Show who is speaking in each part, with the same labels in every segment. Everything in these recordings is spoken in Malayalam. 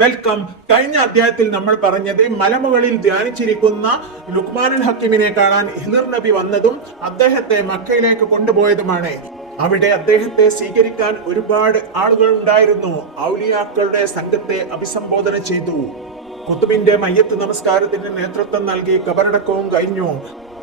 Speaker 1: വെൽക്കം കഴിഞ്ഞ അധ്യായത്തിൽ നമ്മൾ പറഞ്ഞത് മലമുകളിൽ ധ്യാനിച്ചിരിക്കുന്ന ലുക്മാനുൽ ഹക്കിമിനെ കാണാൻ ഹിദർ നബി വന്നതും അദ്ദേഹത്തെ മക്കയിലേക്ക് കൊണ്ടുപോയതുമാണ്. അവിടെ അദ്ദേഹത്തെ സ്വീകരിക്കാൻ ഒരുപാട് ആളുകൾ ഉണ്ടായിരുന്നു. ഔലിയാക്കളുടെ സംഘത്തെ അഭിസംബോധന ചെയ്തു. കുത്തുബിന്റെ മയ്യത്ത് നമസ്കാരത്തിന് നേതൃത്വം നൽകി കബറടക്കവും കഴിഞ്ഞു.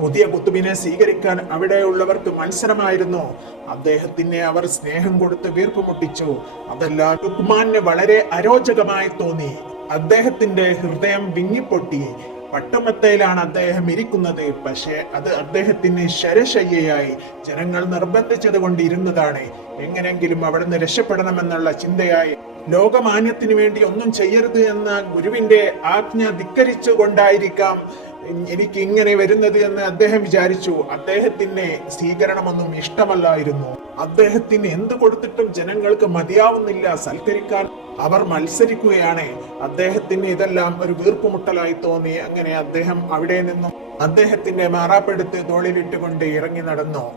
Speaker 1: പുതിയ കുത്തുബിനെ സ്വീകരിക്കാൻ അവിടെയുള്ളവർക്ക് മത്സരമായിരുന്നു. അദ്ദേഹത്തിനെ അവർ സ്നേഹം കൊടുത്ത് വീർപ്പ് പൊട്ടിച്ചു. അതെല്ലാം ലുക്മാന് വളരെ അരോചകമായി തോന്നി. അദ്ദേഹത്തിന്റെ ഹൃദയം വിങ്ങിപ്പൊട്ടി. പട്ടുമത്തയിലാണ് അദ്ദേഹം ഇരിക്കുന്നത്. പക്ഷേ അത് അദ്ദേഹത്തിന് ശരശയ്യയായി. ജനങ്ങൾ നിർബന്ധിച്ചത് കൊണ്ടിരുന്നതാണ് എങ്ങനെങ്കിലും അവിടുന്ന് രക്ഷപ്പെടണമെന്നുള്ള ചിന്തയായി. ലോകമാന്യത്തിന് വേണ്ടി ഒന്നും ചെയ്യരുത് എന്ന ഗുരുവിന്റെ ആജ്ഞ ധിക്കരിച്ചു കൊണ്ടായിരിക്കാം എനിക്ക് ഇങ്ങനെ വരുന്നത് എന്ന് അദ്ദേഹം വിചാരിച്ചു. അദ്ദേഹത്തിന് സ്വീകരണമൊന്നും ഇഷ്ടമല്ലായിരുന്നു. അദ്ദേഹത്തിന് എന്ത് കൊടുത്തിട്ടും ജനങ്ങൾക്ക് മതിയാവുന്നില്ല. സൽക്കരിക്കാൻ അവർ മത്സരിക്കുകയാണ്. അദ്ദേഹത്തിന് ഇതെല്ലാം ഒരു വീർപ്പുമുട്ടലായി തോന്നി. അങ്ങനെ അദ്ദേഹം അവിടെ നിന്നും അദ്ദേഹത്തിന്റെ മാറാപ്പെടുത്ത് തോളിലിട്ടുകൊണ്ട് ഇറങ്ങി നടന്നു.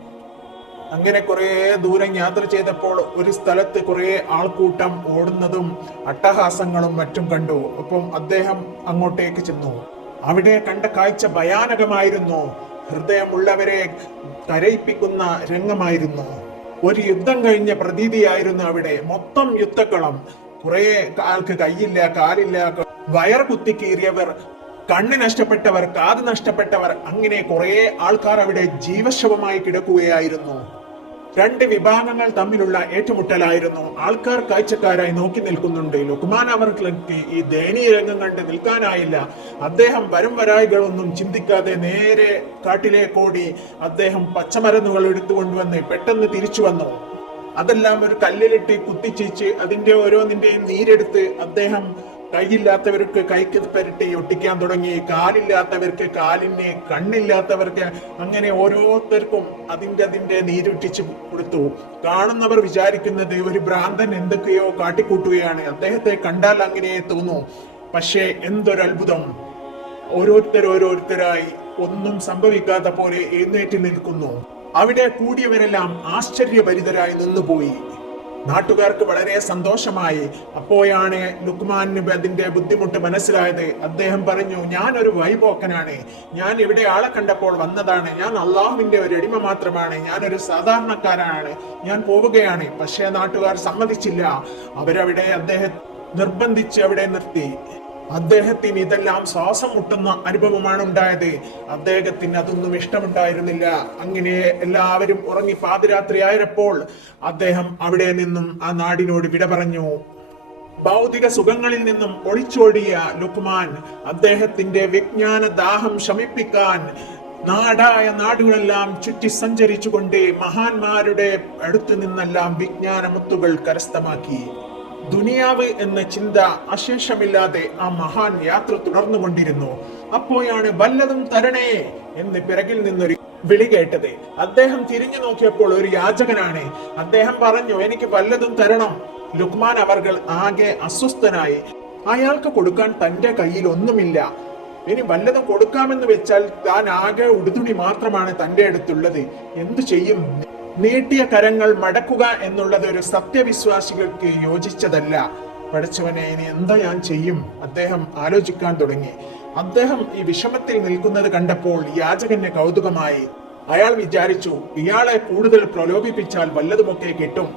Speaker 1: അങ്ങനെ കുറേ ദൂരം യാത്ര ചെയ്തപ്പോൾ ഒരു സ്ഥലത്ത് കുറേ ആൾക്കൂട്ടം ഓടുന്നതും അട്ടഹാസങ്ങളും മറ്റും കണ്ടു. ഒപ്പം അദ്ദേഹം അങ്ങോട്ടേക്ക് ചെന്നു. അവിടെ കണ്ട കാഴ്ച ഭയാനകമായിരുന്നു. ഹൃദയമുള്ളവരെ കരയിപ്പിക്കുന്ന രംഗമായിരുന്നു. ഒരു യുദ്ധം കഴിഞ്ഞ പ്രതീതിയായിരുന്നു അവിടെ. മൊത്തം യുദ്ധക്കളം. കുറെ ആൾക്ക് കൈയില്ല കാലില്ല വയർ കുത്തി കീറിയവർ കണ്ണ് നഷ്ടപ്പെട്ടവർ കാത് നഷ്ടപ്പെട്ടവർ അങ്ങനെ കുറെ ആൾക്കാർ അവിടെ ജീവശവമായി കിടക്കുകയായിരുന്നു. രണ്ട് വിഭാഗങ്ങൾ തമ്മിലുള്ള ഏറ്റുമുട്ടലായിരുന്നു. ആൾക്കാർ കാഴ്ചക്കാരായി നോക്കി നിൽക്കുന്നുണ്ട്. ലുക്മാൻ അവർക്ക് ഈ ദയനീയ രംഗം കണ്ട് നിൽക്കാനായില്ല. അദ്ദേഹം വരും വരായികളൊന്നും ചിന്തിക്കാതെ നേരെ കാട്ടിലേക്കോടി അദ്ദേഹം പച്ചമരുന്നുകൾ എടുത്തുകൊണ്ടുവന്ന് പെട്ടെന്ന് തിരിച്ചു വന്നു. അതെല്ലാം ഒരു കല്ലിലിട്ട് കുത്തിച്ചിച്ച് അതിന്റെ ഓരോന്നിന്റെയും നീരെടുത്ത് അദ്ദേഹം കൈയില്ലാത്തവർക്ക് കൈക്ക് പരട്ടി ഒട്ടിക്കാൻ തുടങ്ങി കാലില്ലാത്തവർക്ക് കാലിന് കണ്ണില്ലാത്തവർക്ക് അങ്ങനെ ഓരോരുത്തർക്കും അതിന്റെ അതിന്റെ നീരൊട്ടിച്ച് കൊടുത്തു. കാണുന്നവർ വിചാരിക്കുന്നത് ഒരു ഭ്രാന്തൻ എന്തൊക്കെയോ കാട്ടിക്കൂട്ടുകയാണ്. അദ്ദേഹത്തെ കണ്ടാൽ അങ്ങനെ തോന്നും. പക്ഷേ എന്തൊരത്ഭുതം. ഓരോരുത്തർ ഓരോരുത്തരായി ഒന്നും സംഭവിക്കാത്ത പോലെ എഴുന്നേറ്റ് നിൽക്കുന്നു. അവിടെ കൂടിയവരെല്ലാം ആശ്ചര്യഭരിതരായി നിന്നുപോയി. നാട്ടുകാർക്ക് വളരെ സന്തോഷമായി. അപ്പോഴാണ് ലുക്മാന് അതിന്റെ ബുദ്ധിമുട്ട് മനസ്സിലായത്. അദ്ദേഹം പറഞ്ഞു ഞാൻ ഒരു വൈബോക്കനാണ് ഞാൻ ഇവിടെ ആളെ കണ്ടപ്പോൾ വന്നതാണ്. ഞാൻ അള്ളാഹുവിന്റെ ഒരു അടിമ മാത്രമാണ്. ഞാൻ ഒരു സാധാരണക്കാരനാണ്. ഞാൻ പോവുകയാണ്. പക്ഷേ നാട്ടുകാർ സമ്മതിച്ചില്ല. അവരവിടെ അദ്ദേഹം നിർബന്ധിച്ച് അവിടെ നിർത്തി. അദ്ദേഹത്തിന് ഇതെല്ലാം ശ്വാസം മുട്ടുന്ന അനുഭവമാണ് ഉണ്ടായത്. അദ്ദേഹത്തിന് അതൊന്നും ഇഷ്ടമുണ്ടായിരുന്നില്ല. അങ്ങനെ എല്ലാവരും ഉറങ്ങി പാതിരാത്രി ആയപ്പോൾ അദ്ദേഹം അവിടെ നിന്നും ആ നാടിനോട് വിട പറഞ്ഞു. ഭൗതിക സുഖങ്ങളിൽ നിന്നും ഒളിച്ചോടിയ ലുക്മാൻ അദ്ദേഹത്തിന്റെ വിജ്ഞാന ദാഹം ശമിപ്പിക്കാൻ നാടായ നാടുകളെല്ലാം ചുറ്റി സഞ്ചരിച്ചുകൊണ്ട് മഹാന്മാരുടെ അടുത്തു നിന്നെല്ലാം വിജ്ഞാനമുത്തുകൾ കരസ്ഥമാക്കി. ദുനിയാവ് എന്ന ചിന്ത അശേഷമില്ലാതെ ആ മഹാൻ യാത്ര തുടർന്നുകൊണ്ടിരുന്നു. അപ്പോഴാണ് വല്ലതും തരണേ എന്ന് പിറകിൽ നിന്നൊരു വിളി കേട്ടത്. അദ്ദേഹം തിരിഞ്ഞു നോക്കിയപ്പോൾ ഒരു യാചകനാണ്. അദ്ദേഹം പറഞ്ഞു എനിക്ക് വല്ലതും തരണം. ലുക്മാൻ അവർകൾ ആകെ അസ്വസ്ഥനായി. അയാൾക്ക് കൊടുക്കാൻ തന്റെ കയ്യിൽ ഒന്നുമില്ല. ഇനി വല്ലതും കൊടുക്കാമെന്ന് വെച്ചാൽ താൻ ആകെ ഉടുതുണി മാത്രമാണ് തന്റെ അടുത്തുള്ളത്. എന്തു ചെയ്യും? നീട്ടിയ കരങ്ങൾ മടക്കുക എന്നുള്ളത് ഒരു സത്യവിശ്വാസികൾക്ക് യോജിച്ചതല്ല. പഠിച്ചവനെ ഇനി എന്താ ഞാൻ ചെയ്യും? അദ്ദേഹം ആലോചിക്കാൻ തുടങ്ങി. അദ്ദേഹം ഈ വിഷമത്തിൽ നിൽക്കുന്നത് കണ്ടപ്പോൾ യാചകന് കൗതുകമായി. അയാൾ വിചാരിച്ചു ഇയാളെ കൂടുതൽ പ്രലോഭിപ്പിച്ചാൽ വല്ലതുമൊക്കെ കിട്ടും.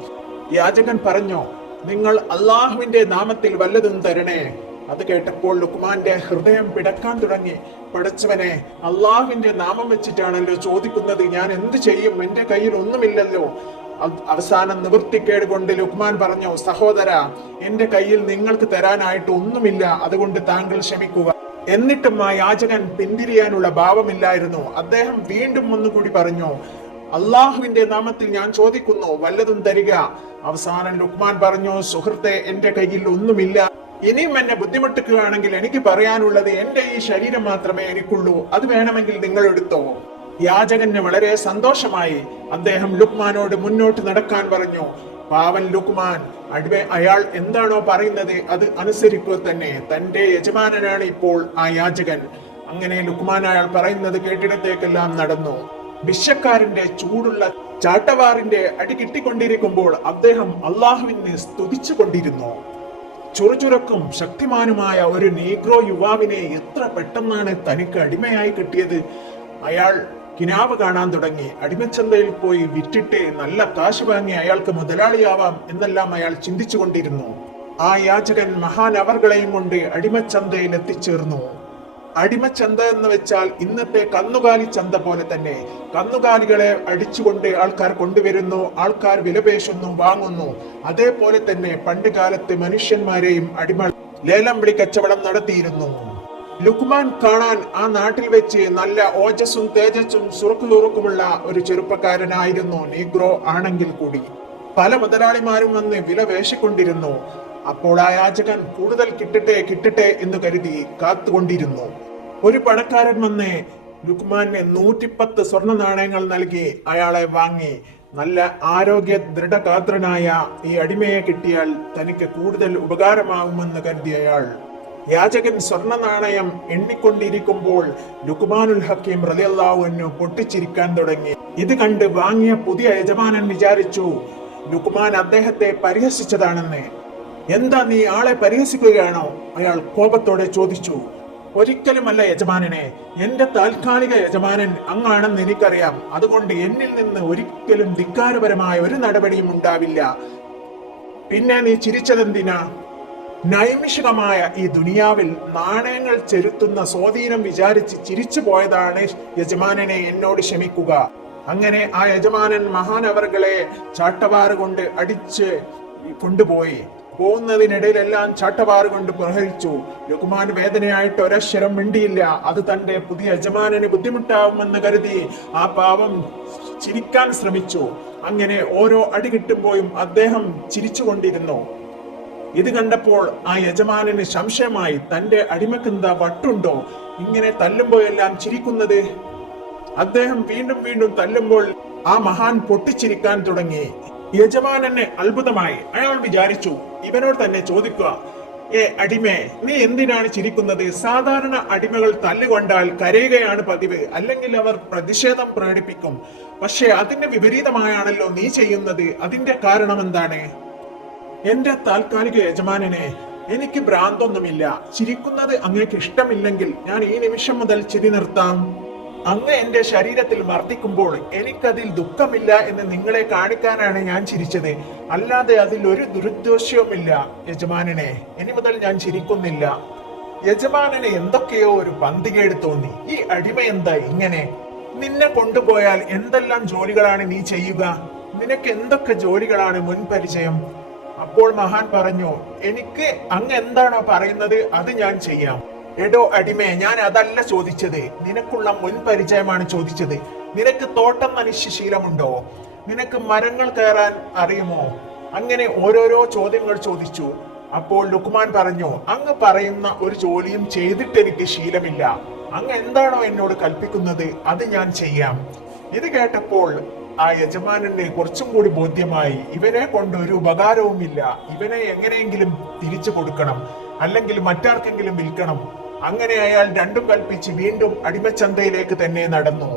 Speaker 1: യാചകൻ പറഞ്ഞു നിങ്ങൾ അള്ളാഹുവിന്റെ നാമത്തിൽ വല്ലതും തരണേ. അത് കേട്ടപ്പോൾ ലുക്മാന്റെ ഹൃദയം പിടക്കാൻ തുടങ്ങി. പടച്ചവനെ അള്ളാഹുവിന്റെ നാമം വെച്ചിട്ടാണല്ലോ ചോദിക്കുന്നത്. ഞാൻ എന്ത് ചെയ്യും? എന്റെ കയ്യിൽ ഒന്നുമില്ലല്ലോ. അവ- അവസാനം നിവൃത്തിക്കേട് കൊണ്ട് ലുക്മാൻ പറഞ്ഞു സഹോദര എന്റെ കയ്യിൽ നിങ്ങൾക്ക് തരാനായിട്ട് ഒന്നുമില്ല. അതുകൊണ്ട് താങ്കൾ ക്ഷമിക്കുക. എന്നിട്ടും ആ യാചകൻ പിന്തിരിയാനുള്ള ഭാവമില്ലായിരുന്നു. അദ്ദേഹം വീണ്ടും ഒന്നുകൂടി പറഞ്ഞു അള്ളാഹുവിന്റെ നാമത്തിൽ ഞാൻ ചോദിക്കുന്നു വല്ലതും തരിക. അവസാനം ലുക്മാൻ പറഞ്ഞു സുഹൃത്തെ എന്റെ കയ്യിൽ ഒന്നുമില്ല. ഇനിയും എന്നെ ബുദ്ധിമുട്ടിക്കുകയാണെങ്കിൽ എനിക്ക് പറയാനുള്ളത് എന്റെ ഈ ശരീരം മാത്രമേ എനിക്കുള്ളൂ. അത് വേണമെങ്കിൽ നിങ്ങൾ എടുത്തോ. യാചകന് വളരെ സന്തോഷമായി അദ്ദേഹം ലുക്മാനോട് മുന്നോട്ട് നടക്കാൻ പറഞ്ഞു. പാവൻ ലുക്മാൻ അടിവെ അയാൾ എന്താണോ പറയുന്നത് അത് അനുസരിക്കുക തന്നെ. തന്റെ യജമാനനാണ് ഇപ്പോൾ ആ യാചകൻ. അങ്ങനെ ലുക്മാൻ അയാൾ പറയുന്നത് കേട്ടിടത്തേക്കെല്ലാം നടന്നു. വിശ്വക്കാരന്റെ ചൂടുള്ള ചാട്ടവാറിന്റെ അടി കിട്ടിക്കൊണ്ടിരിക്കുമ്പോൾ അദ്ദേഹം അള്ളാഹുവിനെ സ്തുതിച്ചു കൊണ്ടിരുന്നു ചുറുചുരക്കും ശക്തിമാനുമായ ഒരു നീഗ്രോ യുവാവിനെ എത്ര പെട്ടെന്നാണ് തനിക്ക് അടിമയായി കിട്ടിയത്? അയാൾ കിനാവ് കാണാൻ തുടങ്ങി. അടിമച്ചന്തയിൽ പോയി വിറ്റിട്ട് നല്ല കാശ് വാങ്ങി അയാൾക്ക് മുതലാളിയാവാം എന്നെല്ലാം അയാൾ ചിന്തിച്ചുകൊണ്ടിരുന്നു. ആ യാചകൻ മഹാനവർകളെയും കൊണ്ട് അടിമച്ചന്തയിൽ എത്തിച്ചേർന്നു അടിമച്ചന്ത എന്ന് വെച്ചാൽ ഇന്നത്തെ കന്നുകാലി ചന്ത പോലെ തന്നെ. കന്നുകാലികളെ അടിച്ചുകൊണ്ട് ആൾക്കാർ കൊണ്ടുവരുന്നു ആൾക്കാർ വിലപേശുന്നു വാങ്ങുന്നു. അതേപോലെ തന്നെ പണ്ട് കാലത്ത് മനുഷ്യന്മാരെയും അടിമ ലേലം വിളി കച്ചവടം നടത്തിയിരുന്നു. ലുക്മാൻ കാണാൻ ആ നാട്ടിൽ വെച്ച് നല്ല ഓജസ്സും തേജസ്സും സുറുക്കുതുറുക്കുമുള്ള ഒരു ചെറുപ്പക്കാരനായിരുന്നു നീഗ്രോ ആണെങ്കിൽ കൂടി. പല മുതലാളിമാരും വന്ന് വില വേശിക്കൊണ്ടിരുന്നു അപ്പോൾ ആ യാചകൻ കൂടുതൽ കിട്ടട്ടെ കിട്ടട്ടെ എന്ന് കരുതി കാത്തുകൊണ്ടിരുന്നു. ഒരു പണക്കാരൻ വന്ന് ലുക്മാന് നൂറ്റിപ്പത്ത് സ്വർണ നാണയങ്ങൾ നൽകി അയാളെ വാങ്ങി. നല്ല ആരോഗ്യ ദൃഢഗാത്രനായ ഈ അടിമയെ കിട്ടിയാൽ തനിക്ക് കൂടുതൽ ഉപകാരമാകുമെന്ന് കരുതിയ അയാൾ. യാചകൻ സ്വർണ നാണയം എണ്ണിക്കൊണ്ടിരിക്കുമ്പോൾ ലുക്മാനുൽ ഹക്കീം റലിയല്ലാവുന്നു പൊട്ടിച്ചിരിക്കാൻ തുടങ്ങി. ഇത് കണ്ട് വാങ്ങിയ പുതിയ യജമാനൻ വിചാരിച്ചു ലുക്മാൻ അദ്ദേഹത്തെ പരിഹസിച്ചതാണെന്ന്. എന്താ നീ ആളെ പരിഹസിക്കുകയാണോ? അയാൾ കോപത്തോടെ ചോദിച്ചു. ഒരിക്കലുമല്ല യജമാനനെ എന്റെ താൽക്കാലിക യജമാനൻ അങ്ങാണെന്ന് എനിക്കറിയാം. അതുകൊണ്ട് എന്നിൽ നിന്ന് ഒരിക്കലും ധിക്കാരപരമായ ഒരു നടപടിയും ഉണ്ടാവില്ല. പിന്നെ നീ ചിരിച്ചതെന്തിനാ? നൈമിഷികമായ ഈ ദുനിയാവിൽ നാണയങ്ങൾ ചെലുത്തുന്ന സ്വാധീനം വിചാരിച്ച് ചിരിച്ചു പോയതാണ് യജമാനനെ എന്നോട് ക്ഷമിക്കുക. അങ്ങനെ ആ യജമാനൻ മഹാനവറുകളെ ചാട്ടവാറ് കൊണ്ട് അടിച്ച് കൊണ്ടുപോയി. പോകുന്നതിനിടയിലെല്ലാം ചാട്ടവാറ് കൊണ്ട് പ്രഹരിച്ചു. ലുക്മാൻ വേദനയായിട്ട് ഒരക്ഷരം മിണ്ടിയില്ല. അത് തന്റെ പുതിയ യജമാനന് ബുദ്ധിമുട്ടാവുമെന്ന് കരുതി ആ പാവം ചിരിക്കാൻ ശ്രമിച്ചു. അങ്ങനെ ഓരോ അടി കിട്ടുമ്പോഴും അദ്ദേഹം ചിരിച്ചുകൊണ്ടിരുന്നു. ഇത് കണ്ടപ്പോൾ ആ യജമാനന് സംശയമായി തന്റെ അടിമക്കെന്താ വട്ടുണ്ടോ? ഇങ്ങനെ തല്ലുമ്പോഴെല്ലാം ചിരിക്കുന്നത്? അദ്ദേഹം വീണ്ടും വീണ്ടും തല്ലുമ്പോൾ ആ മഹാൻ പൊട്ടിച്ചിരിക്കാൻ തുടങ്ങി. യജമാനന് അത്ഭുതമായി അയാൾ വിചാരിച്ചു ഇവനോട് തന്നെ ചോദിക്കുക ഏ അടിമേ നീ എന്തിനാണ് ചിരിക്കുന്നത്? സാധാരണ അടിമകൾ തല്ലുകൊണ്ടാൽ കരയുകയാണ് പതിവ്. അല്ലെങ്കിൽ അവർ പ്രതിഷേധം പ്രകടിപ്പിക്കും. പക്ഷേ അതിന്റെ വിപരീതമായാണല്ലോ നീ ചെയ്യുന്നത്. അതിന്റെ കാരണം എന്താണ്? എന്റെ താൽക്കാലിക യജമാനനെ എനിക്ക് ഭ്രാന്തൊന്നുമില്ല. ചിരിക്കുന്നത് അങ്ങേക്ക് ഇഷ്ടമില്ലെങ്കിൽ ഞാൻ ഈ നിമിഷം മുതൽ ചിരി നിർത്താം. അങ്ങ് എന്റെ ശരീരത്തിൽ മർദ്ദിക്കുമ്പോൾ എനിക്കതിൽ ദുഃഖമില്ല എന്ന് നിങ്ങളെ കാണിക്കാനാണ് ഞാൻ ചിരിച്ചത്. അല്ലാതെ അതിൽ ഒരു ദുരുദ്ദേശവുമില്ല യജമാനനെ. ഇനി മുതൽ ഞാൻ ചിരിക്കുന്നില്ല. യജമാനന് എന്തൊക്കെയോ ഒരു പന്തികേട് തോന്നി. ഈ അടിമ എന്താ ഇങ്ങനെ? നിന്നെ കൊണ്ടുപോയാൽ എന്തെല്ലാം ജോലികളാണ് നീ ചെയ്യുക? നിനക്ക് എന്തൊക്കെ ജോലികളാണ് മുൻപരിചയം അപ്പോൾ മഹാൻ പറഞ്ഞു എനിക്ക് അങ്ങ് എന്താണോ പറയുന്നത് അത് ഞാൻ ചെയ്യാം. എടോ അടിമേ ഞാൻ അതല്ല ചോദിച്ചത്. നിനക്കുള്ള മുൻപരിചയമാണ് ചോദിച്ചത്. നിനക്ക് തോട്ടം മനുഷ്യ ശീലമുണ്ടോ? നിനക്ക് മരങ്ങൾ കയറാൻ അറിയുമോ? അങ്ങനെ ഓരോരോ ചോദ്യങ്ങൾ ചോദിച്ചു. അപ്പോൾ ലുക്മാൻ പറഞ്ഞു അങ്ങ് പറയുന്ന ഒരു ജോലിയും ചെയ്തിട്ട് എനിക്ക് ശീലമില്ല. അങ്ങ് എന്താണോ എന്നോട് കൽപ്പിക്കുന്നത് അത് ഞാൻ ചെയ്യാം. ഇത് കേട്ടപ്പോൾ ആ യജമാനന് കുറച്ചും കൂടി ബോധ്യമായി ഇവനെ കൊണ്ട് ഒരു ഉപകാരവുമില്ല. ഇവനെ എങ്ങനെയെങ്കിലും തിരിച്ചു കൊടുക്കണം. അല്ലെങ്കിൽ മറ്റാർക്കെങ്കിലും വിൽക്കണം. അങ്ങനെ അയാൾ രണ്ടും കൽപ്പിച്ച് വീണ്ടും അടിമച്ചന്തയിലേക്ക് തന്നെ നടന്നു.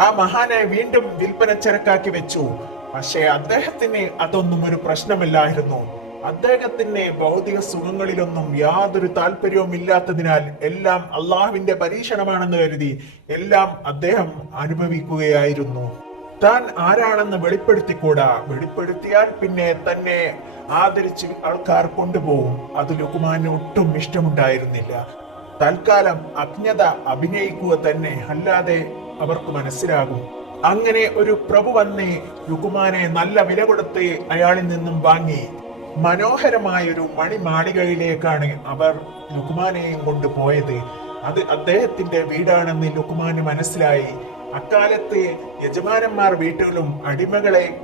Speaker 1: ആ മഹാനെ വീണ്ടും വിൽപ്പന ചരക്കാക്കി വെച്ചു. പക്ഷേ അദ്ദേഹത്തിന് അതൊന്നും ഒരു പ്രശ്നമില്ലായിരുന്നു. അദ്ദേഹത്തിന് ഭൗതിക സുഖങ്ങളിലൊന്നും യാതൊരു താല്പര്യവും ഇല്ലാത്തതിനാൽ എല്ലാം അള്ളാഹുവിന്റെ പരീക്ഷണമാണെന്ന് കരുതി എല്ലാം അദ്ദേഹം അനുഭവിക്കുകയായിരുന്നു. താൻ ആരാണെന്ന് വെളിപ്പെടുത്തിക്കൂടാ? വെളിപ്പെടുത്തിയാൽ പിന്നെ തന്നെ ആദരിച്ച് ആൾക്കാർ കൊണ്ടുപോകും. അത് ലുക്കുമാന് ഒട്ടും ഇഷ്ടമുണ്ടായിരുന്നില്ല. തൽക്കാലം അജ്ഞത അഭിനയിക്കുക തന്നെ അല്ലാതെ അവർക്ക് മനസ്സിലാകും. അങ്ങനെ ഒരു പ്രഭു വന്നേ യുകുമാനെ നല്ല വില കൊടുത്ത് അയാളിൽ നിന്നും വാങ്ങി. മനോഹരമായ ഒരു മണിമാളികയിലേക്കാണ് അവർ ലുക്കുമാനെയും കൊണ്ട് പോയത്. അത് അദ്ദേഹത്തിന്റെ വീടാണെന്ന് ലുക്കുമാന് മനസ്സിലായി. അക്കാലത്ത് യജമാനന്മാർ വീട്ടിലും അടിമകളെ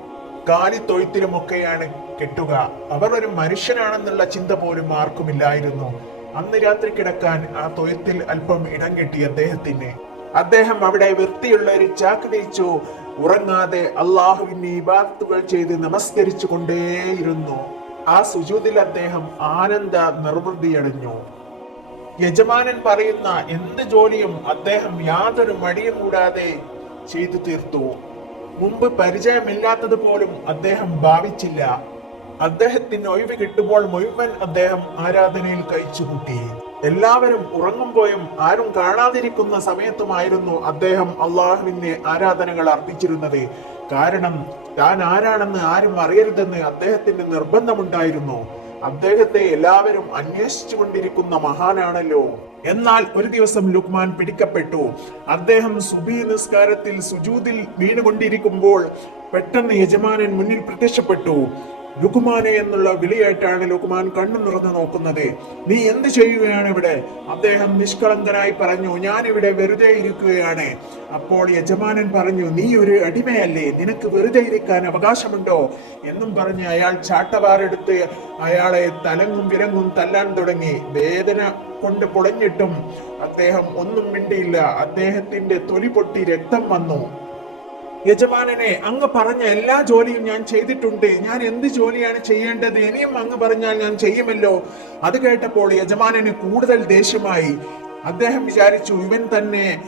Speaker 1: കാലിത്തൊഴുത്തിലുമൊക്കെയാണ് കെട്ടുക. അവർ ഒരു മനുഷ്യനാണെന്നുള്ള ചിന്ത പോലും ആർക്കുമില്ലായിരുന്നു. അന്ന് രാത്രി കിടക്കാൻ ആ തൊഴുത്തിൽ അല്പം ഇടം കിട്ടി അദ്ദേഹത്തിന്. അദ്ദേഹം അവിടെ വൃത്തിയുള്ള ഒരു ചാക്ക് വിരിച്ചു ഉറങ്ങാതെ അള്ളാഹുവിന്റെ ഇബാത്തുകൾ ചെയ്ത് നമസ്കരിച്ചു കൊണ്ടേയിരുന്നു ആ സുജൂതിൽ അദ്ദേഹം ആനന്ദ നിർവൃതിയടഞ്ഞു യജമാനൻ പറയുന്ന എന്ത് ജോലിയും അദ്ദേഹം യാതൊരു മടിയും കൂടാതെ ചെയ്തു തീർത്തു. മുമ്പ് പരിചയമില്ലാത്തത് പോലും അദ്ദേഹം ഭാവിച്ചില്ല. അദ്ദേഹത്തിന് ഒഴിവ് കിട്ടുമ്പോൾ മുഴുവൻ അദ്ദേഹം ആരാധനയിൽ കഴിച്ചുകൂട്ടി. എല്ലാവരും ഉറങ്ങുമ്പോഴും ആരും കാണാതിരിക്കുന്ന സമയത്തുമായിരുന്നു അദ്ദേഹം അള്ളാഹുവിന്റെ ആരാധനകൾ അർപ്പിച്ചിരുന്നത്. കാരണം താൻ ആരാണെന്ന് ആരും അറിയരുതെന്ന് അദ്ദേഹത്തിന് നിർബന്ധമുണ്ടായിരുന്നു. അദ്ദേഹത്തെ എല്ലാവരും അന്വേഷിച്ചു കൊണ്ടിരിക്കുന്ന മഹാനാണല്ലോ. എന്നാൽ ഒരു ദിവസം ലുക്മാൻ പിടിക്കപ്പെട്ടു. അദ്ദേഹം സുബി നിസ്കാരത്തിൽ സുജൂതിൽ വീണുകൊണ്ടിരിക്കുമ്പോൾ പെട്ടെന്ന് യജമാനൻ മുന്നിൽ പ്രത്യക്ഷപ്പെട്ടു. ലുക്കുമാനെ എന്നുള്ള വിളിയായിട്ടാണ് ലുക്കുമാൻ കണ്ണു നിറഞ്ഞു നോക്കുന്നത്. നീ എന്ത് ചെയ്യുകയാണ് ഇവിടെ? അദ്ദേഹം നിഷ്കളങ്കനായി പറഞ്ഞു ഞാൻ ഇവിടെ വെറുതെ ഇരിക്കുകയാണ്. അപ്പോൾ യജമാനൻ പറഞ്ഞു നീ ഒരു അടിമയല്ലേ? നിനക്ക് വെറുതെ ഇരിക്കാൻ അവകാശമുണ്ടോ? എന്നും പറഞ്ഞ് അയാൾ ചാട്ടവാറെടുത്ത് അയാളെ തലങ്ങും വിലങ്ങും തല്ലാൻ തുടങ്ങി. വേദന കൊണ്ട് പൊളഞ്ഞിട്ടും അദ്ദേഹം ഒന്നും മിണ്ടിയില്ല. അദ്ദേഹത്തിന്റെ തൊലി പൊട്ടി രക്തം വന്നു. യജമാനനെ അങ്ങ് പറഞ്ഞ എല്ലാ ജോലിയും ഞാൻ ചെയ്തിട്ടുണ്ട്. ഞാൻ എന്ത് ജോലിയാണ് ചെയ്യേണ്ടത്? ഇനിയും അങ്ങ് പറഞ്ഞാൽ ഞാൻ ചെയ്യുമല്ലോ. അത് കേട്ടപ്പോൾ യജമാനന് കൂടുതൽ ദേഷ്യമായി. അദ്ദേഹം വിചാരിച്ചു ഇവൻ തന്നെ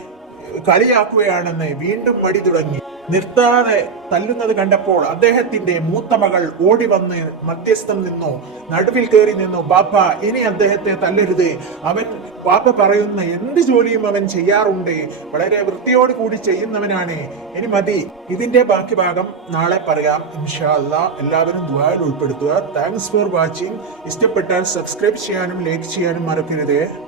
Speaker 1: കളിയാക്കുകയാണെന്ന് വീണ്ടും മടി തുടങ്ങി. നിർത്താതെ തല്ലുന്നത് കണ്ടപ്പോൾ അദ്ദേഹത്തിന്റെ മൂത്ത മകൾ ഓടി വന്ന് മധ്യസ്ഥം നിന്നു. നടുവിൽ കയറി നിന്നു ബാപ്പ ഇനി അദ്ദേഹത്തെ തല്ലരുത്. അവൻ ബാപ്പ പറയുന്ന എന്ത് ജോലിയും അവൻ ചെയ്യാറുണ്ട്? വളരെ വൃത്തിയോട് കൂടി ചെയ്യുന്നവനാണ്. ഇനി മതി. ഇതിന്റെ ബാക്കി ഭാഗം നാളെ പറയാം. ഇൻഷാല്ല എല്ലാവരും ദ്വായിൽ ഉൾപ്പെടുത്തുക. താങ്ക്സ് ഫോർ വാച്ചിങ് ഇഷ്ടപ്പെട്ടാൽ സബ്സ്ക്രൈബ് ചെയ്യാനും ലൈക്ക് ചെയ്യാനും മറക്കരുത്.